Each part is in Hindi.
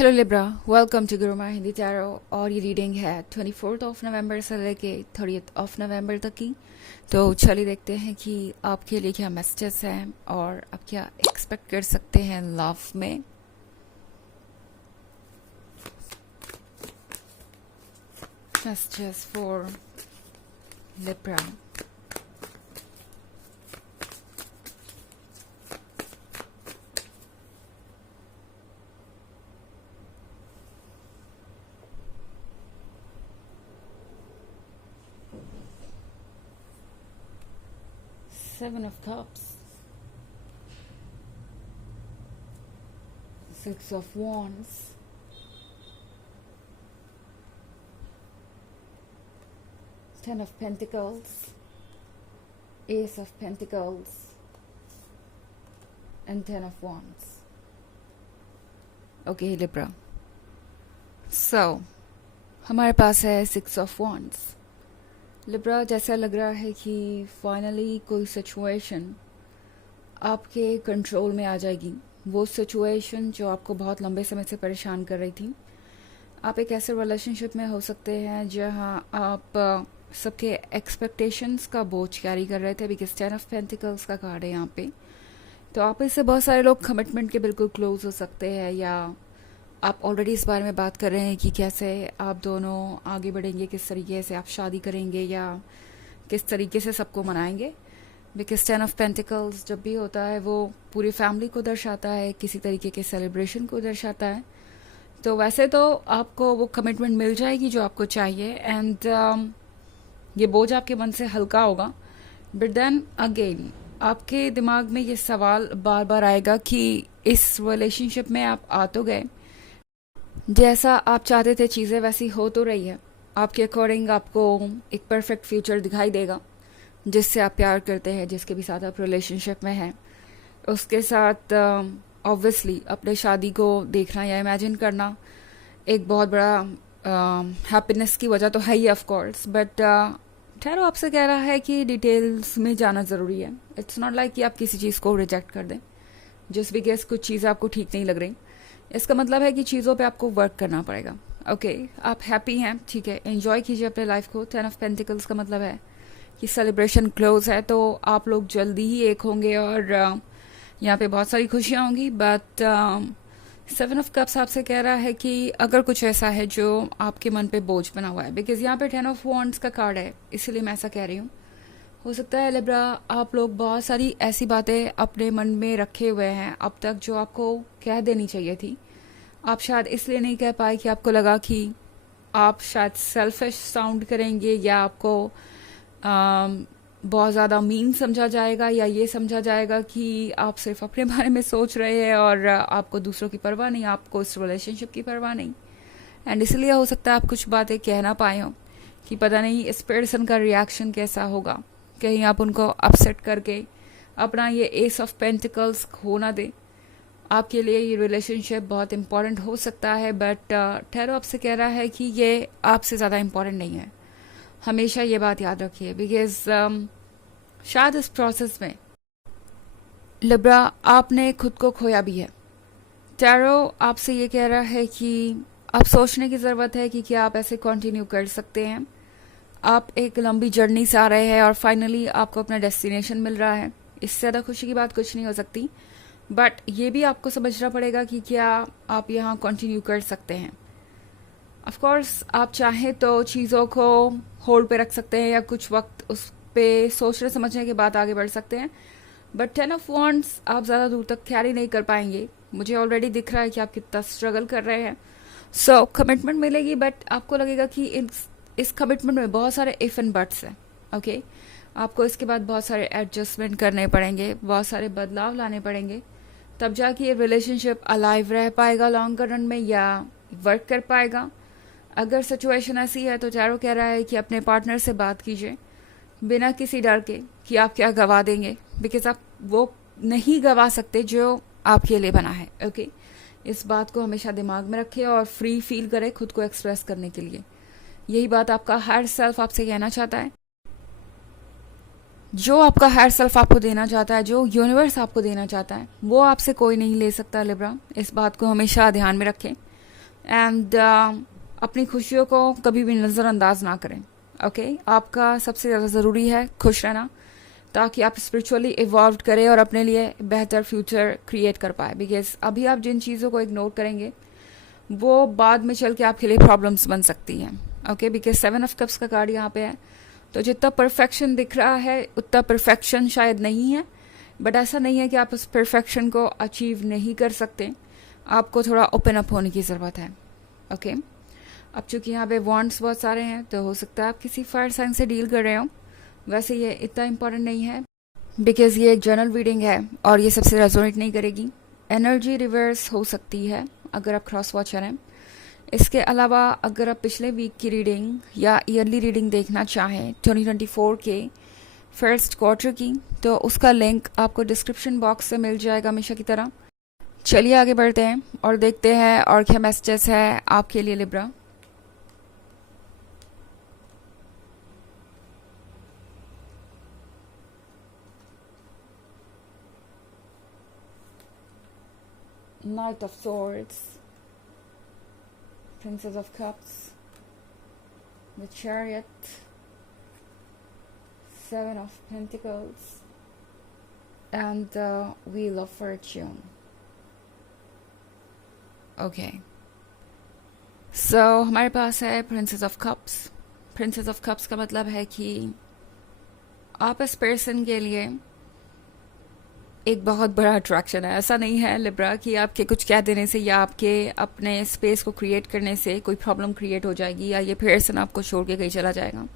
Hello Libra, welcome to Guruma Hindi tarot. और ये रीडिंग है 24 नवंबर से लेके 30 नवंबर तक की। तो चलिए देखते हैं कि आपके लिए क्या मैसेजेस हैं और आप क्या एक्सपेक्ट कर सकते हैं लव में। Messages for Libra. Seven of Cups, Six of Wands, Ten of Pentacles, Ace of Pentacles, and Ten of Wands. Okay, Libra. So, हमारे पास है Six of Wands. लिब्रा, जैसा लग रहा है कि फाइनली कोई सिचुएशन आपके कंट्रोल में आ जाएगी। वो सिचुएशन जो आपको बहुत लंबे समय से परेशान कर रही थी। आप एक ऐसे रिलेशनशिप में हो सकते हैं जहां आप सबके एक्सपेक्टेशंस का बोझ कैरी कर रहे थे, बिकॉज 10 ऑफ पेंटिकल्स का कार्ड है यहाँ पे। तो आप इससे बहुत सारे लोग कमिटमेंट के बिल्कुल क्लोज हो सकते हैं, या आप ऑलरेडी इस बारे में बात कर रहे हैं कि कैसे आप दोनों आगे बढ़ेंगे, किस तरीके से आप शादी करेंगे या किस तरीके से सबको मनाएंगे। बिकॉज 10 ऑफ पेंटिकल्स जब भी होता है वो पूरी फैमिली को दर्शाता है, किसी तरीके के सेलिब्रेशन को दर्शाता है। तो वैसे तो आपको वो कमिटमेंट मिल जाएगी जो आपको चाहिए, एंड ये बोझ आपके मन से हल्का होगा। बट देन अगेन आपके दिमाग में ये सवाल बार बार आएगा कि इस रिलेशनशिप में आप आ तो गए, जैसा आप चाहते थे चीज़ें वैसी हो तो रही है, आपके अकॉर्डिंग आपको एक परफेक्ट फ्यूचर दिखाई देगा जिससे आप प्यार करते हैं, जिसके भी साथ आप रिलेशनशिप में हैं। उसके साथ ऑब्वियसली अपने शादी को देखना या इमेजिन करना एक बहुत बड़ा हैप्पीनेस की वजह तो है ही ऑफ कोर्स। बट ठहरो, आपसे कह रहा है कि डिटेल्स में जाना ज़रूरी है। इट्स नॉट लाइक कि आप किसी चीज़ को रिजेक्ट कर दें जस्ट बिकॉज कुछ चीज़ें आपको ठीक नहीं लग रही। इसका मतलब है कि चीज़ों पे आपको वर्क करना पड़ेगा। ओके, आप हैप्पी हैं, ठीक है, एंजॉय कीजिए अपने लाइफ को। 10 ऑफ पेंटिकल्स का मतलब है कि सेलिब्रेशन क्लोज है, तो आप लोग जल्दी ही एक होंगे और यहाँ पे बहुत सारी खुशियाँ होंगी। बट 7 ऑफ कप्स आपसे कह रहा है कि अगर कुछ ऐसा है जो आपके मन पे बोझ बना हुआ है, बिकॉज यहाँ पे 10 ऑफ वॉन्ड्स का कार्ड है, इसीलिए मैं ऐसा कह रही हूँ। हो सकता है लिब्रा आप लोग बहुत सारी ऐसी बातें अपने मन में रखे हुए हैं अब तक जो आपको कह देनी चाहिए थी। आप शायद इसलिए नहीं कह पाए कि आपको लगा कि आप शायद सेल्फिश साउंड करेंगे, या आपको बहुत ज़्यादा मीन समझा जाएगा, या ये समझा जाएगा कि आप सिर्फ अपने बारे में सोच रहे हैं और आपको दूसरों की परवाह नहीं, आपको इस रिलेशनशिप की परवाह नहीं। एंड इसलिए हो सकता है आप कुछ बातें कह ना पाए हो कि पता नहीं इस पर्सन का रिएक्शन कैसा होगा, कहीं आप उनको अपसेट करके अपना ये एस ऑफ पेंटिकल्स खो ना दे। आपके लिए ये रिलेशनशिप बहुत इंपॉर्टेंट हो सकता है, बट ठहरो, आपसे कह रहा है कि ये आपसे ज़्यादा इंपॉर्टेंट नहीं है। हमेशा ये बात याद रखिए, बिकॉज शायद इस प्रोसेस में लिब्रा आपने खुद को खोया भी है। टैरो आपसे ये कह रहा है कि अब सोचने की ज़रूरत है कि क्या आप ऐसे कंटिन्यू कर सकते हैं। आप एक लंबी जर्नी से आ रहे हैं और फाइनली आपको अपना डेस्टिनेशन मिल रहा है। इससे ज़्यादा खुशी की बात कुछ नहीं हो सकती। बट ये भी आपको समझना पड़ेगा कि क्या आप यहाँ कंटिन्यू कर सकते हैं। ऑफ कोर्स आप चाहें तो चीज़ों को होल्ड पे रख सकते हैं या कुछ वक्त उस पे सोचने समझने के बाद आगे बढ़ सकते हैं। बट 10 ऑफ वॉन्ड्स आप ज़्यादा दूर तक कैरी नहीं कर पाएंगे। मुझे ऑलरेडी दिख रहा है कि आप कितना स्ट्रगल कर रहे हैं। सो कमिटमेंट मिलेगी, बट आपको लगेगा कि इस कमिटमेंट में बहुत सारे इफ एंड बट्स हैं। ओके, आपको इसके बाद बहुत सारे एडजस्टमेंट करने पड़ेंगे, बहुत सारे बदलाव लाने पड़ेंगे, तब जाके ये रिलेशनशिप अलाइव रह पाएगा लॉन्ग रन में या वर्क कर पाएगा। अगर सिचुएशन ऐसी है तो टैरो कह रहा है कि अपने पार्टनर से बात कीजिए बिना किसी डर के कि आप क्या गवा देंगे, बिकॉज आप वो नहीं गवा सकते जो आपके लिए बना है। ओके, इस बात को हमेशा दिमाग में रखें और फ्री फील करें खुद को एक्सप्रेस करने के लिए। यही बात आपका हायर सेल्फ आपसे कहना चाहता है। जो आपका हायर सेल्फ आपको देना चाहता है, जो यूनिवर्स आपको देना चाहता है, वो आपसे कोई नहीं ले सकता लिब्रा। इस बात को हमेशा ध्यान में रखें। एंड अपनी खुशियों को कभी भी नज़रअंदाज ना करें। ओके आपका सबसे ज़्यादा ज़रूरी है खुश रहना, ताकि आप स्पिरिचुअली इवॉल्व करें और अपने लिए बेहतर फ्यूचर क्रिएट कर पाए। बिकॉज अभी आप जिन चीज़ों को इग्नोर करेंगे वो बाद में चल के आपके लिए प्रॉब्लम्स बन सकती हैं। ओके बिकॉज 7 ऑफ कप्स का कार्ड यहाँ पे है, तो जितना परफेक्शन दिख रहा है उतना परफेक्शन शायद नहीं है, बट ऐसा नहीं है कि आप उस परफेक्शन को अचीव नहीं कर सकते। आपको थोड़ा ओपन अप होने की ज़रूरत है। ओके अब चूंकि यहाँ पे वॉन्ड्स बहुत सारे हैं, तो हो सकता है आप किसी फायर साइन से डील कर रहे हो। वैसे ये इतना इम्पोर्टेंट नहीं है बिकॉज ये एक जनरल रीडिंग है और ये सबसे रेजोनेट नहीं करेगी। एनर्जी रिवर्स हो सकती है अगर आप क्रॉस वॉचर हैं। इसके अलावा अगर आप पिछले वीक की रीडिंग या ईयरली रीडिंग देखना चाहें 2024 के फर्स्ट क्वार्टर की, तो उसका लिंक आपको डिस्क्रिप्शन बॉक्स से मिल जाएगा हमेशा की तरह। चलिए आगे बढ़ते हैं और देखते हैं और क्या मैसेजेस है आपके लिए Libra. Knight of Swords, Princess of Cups, the Chariot, 7 of Pentacles, and the Wheel of Fortune. Okay. So हमारे पास है Princess of Cups. Princess of Cups का मतलब है कि आप इस पर्सन के लिए एक बहुत बड़ा अट्रैक्शन है। ऐसा नहीं है लिब्रा कि आपके कुछ कह देने से या आपके अपने स्पेस को क्रिएट करने से कोई प्रॉब्लम क्रिएट हो जाएगी या ये पर्सन आपको छोड़ के कहीं चला जाएगा।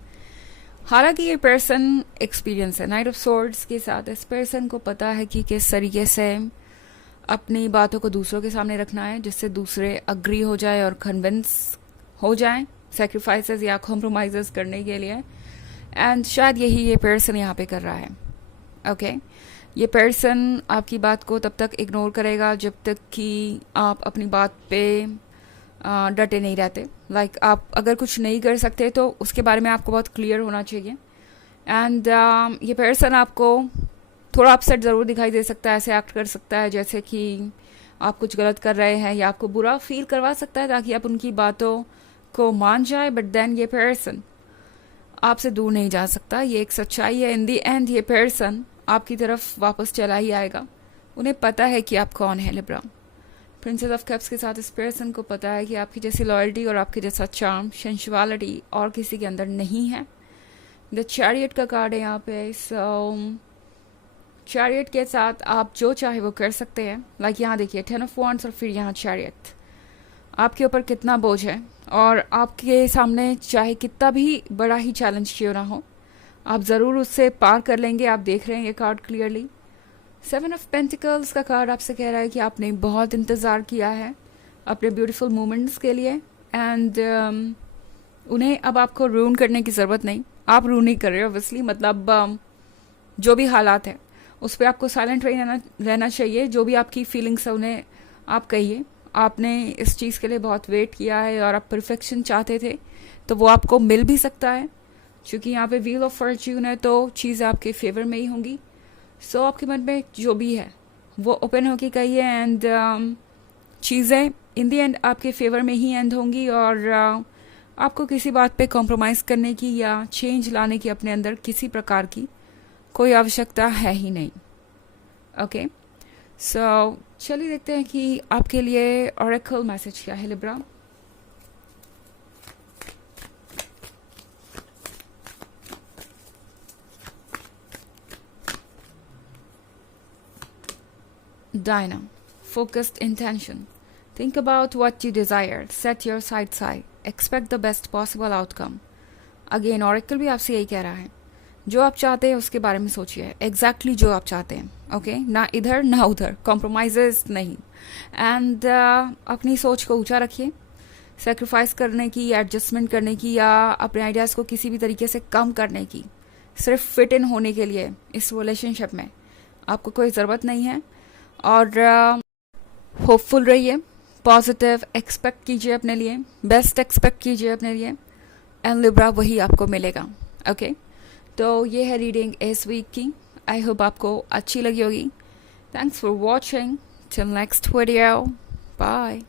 हालांकि ये पर्सन एक्सपीरियंस है। नाइट ऑफ सोर्ड्स के साथ इस पर्सन को पता है कि किस तरीके से अपनी बातों को दूसरों के सामने रखना है जिससे दूसरे अग्री हो जाए और कन्विंस हो जाए सेक्रीफाइसेस या कॉम्प्रोमाइजेस करने के लिए। एंड शायद यही ये पर्सन यहाँ पे कर रहा है। ओके ये पर्सन आपकी बात को तब तक इग्नोर करेगा जब तक कि आप अपनी बात पे डटे नहीं रहते। लाइक आप अगर कुछ नहीं कर सकते तो उसके बारे में आपको बहुत क्लियर होना चाहिए। एंड ये पर्सन आपको थोड़ा अपसेट ज़रूर दिखाई दे सकता है, ऐसे एक्ट कर सकता है जैसे कि आप कुछ गलत कर रहे हैं या आपको बुरा फील करवा सकता है ताकि आप उनकी बातों को मान जाए। बट देन ये पर्सन आपसे दूर नहीं जा सकता, ये एक सच्चाई है। इन दी एंड ये पर्सन आपकी तरफ वापस चला ही आएगा। उन्हें पता है कि आप कौन है लिब्रा। प्रिंसेस ऑफ कप्स के साथ इस पर्सन को पता है कि आपकी जैसी लॉयल्टी और आपके जैसा चार्म सेंसुअलिटी और किसी के अंदर नहीं है। द चैरियट का कार्ड है यहाँ पे। सो चैरियट के साथ आप जो चाहे वो कर सकते हैं। लाइक यहाँ देखिए 10 ऑफ वॉन्ड्स और फिर यहाँ चैरियट। आपके ऊपर कितना बोझ है और आपके सामने चाहे कितना भी बड़ा ही चैलेंज क्यों ना हो, आप ज़रूर उससे पार कर लेंगे। आप देख रहे हैं ये कार्ड क्लियरली। 7 ऑफ पेंटिकल्स का कार्ड आपसे कह रहा है कि आपने बहुत इंतज़ार किया है अपने ब्यूटीफुल मोमेंट्स के लिए। एंड उन्हें अब आपको रून करने की ज़रूरत नहीं। आप रून नहीं कर रहे हो ऑब्वियसली, मतलब जो भी हालात है उस पर आपको साइलेंट रहना चाहिए। जो भी आपकी फीलिंग्स है उन्हें आप कहिए। आपने इस चीज़ के लिए बहुत वेट किया है और आप परफेक्शन चाहते थे, तो वो आपको मिल भी सकता है। क्योंकि यहाँ पे व्हील ऑफ फॉर्च्यून है तो चीज़ें आपके फेवर में ही होंगी। सो आपके मन में जो भी है वो ओपन होके कहिए एंड चीज़ें इन दी एंड आपके फेवर में ही एंड होंगी। और आपको किसी बात पे कॉम्प्रोमाइज़ करने की या चेंज लाने की अपने अंदर किसी प्रकार की कोई आवश्यकता है ही नहीं। ओके सो चलिए देखते हैं कि आपके लिए ऑरेकल मैसेज क्या है Libra. Dinah, focused intention. Think about what you desire. Set your sights high. Expect the best possible outcome. Again, Oracle भी आपसे यही कह रहा है। जो आप चाहते हैं उसके बारे में सोचिए। Exactly जो आप चाहते हैं। ओके ना इधर ना उधर, कॉम्प्रोमाइजेस नहीं। एंड अपनी सोच को ऊंचा रखिए। सेक्रीफाइस करने की, एडजस्टमेंट करने की या अपने आइडियाज़ को किसी भी तरीके से कम करने की, सिर्फ फिट इन होने के लिए इस रिलेशनशिप में आपको कोई ज़रूरत नहीं है। और होपफुल रहिए, पॉजिटिव एक्सपेक्ट कीजिए अपने लिए, बेस्ट एक्सपेक्ट कीजिए अपने लिए एंड लिब्रा वही आपको मिलेगा। ओके तो ये है रीडिंग इस वीक की। आई होप आपको अच्छी लगी होगी। Thanks for watching. Till next video, bye.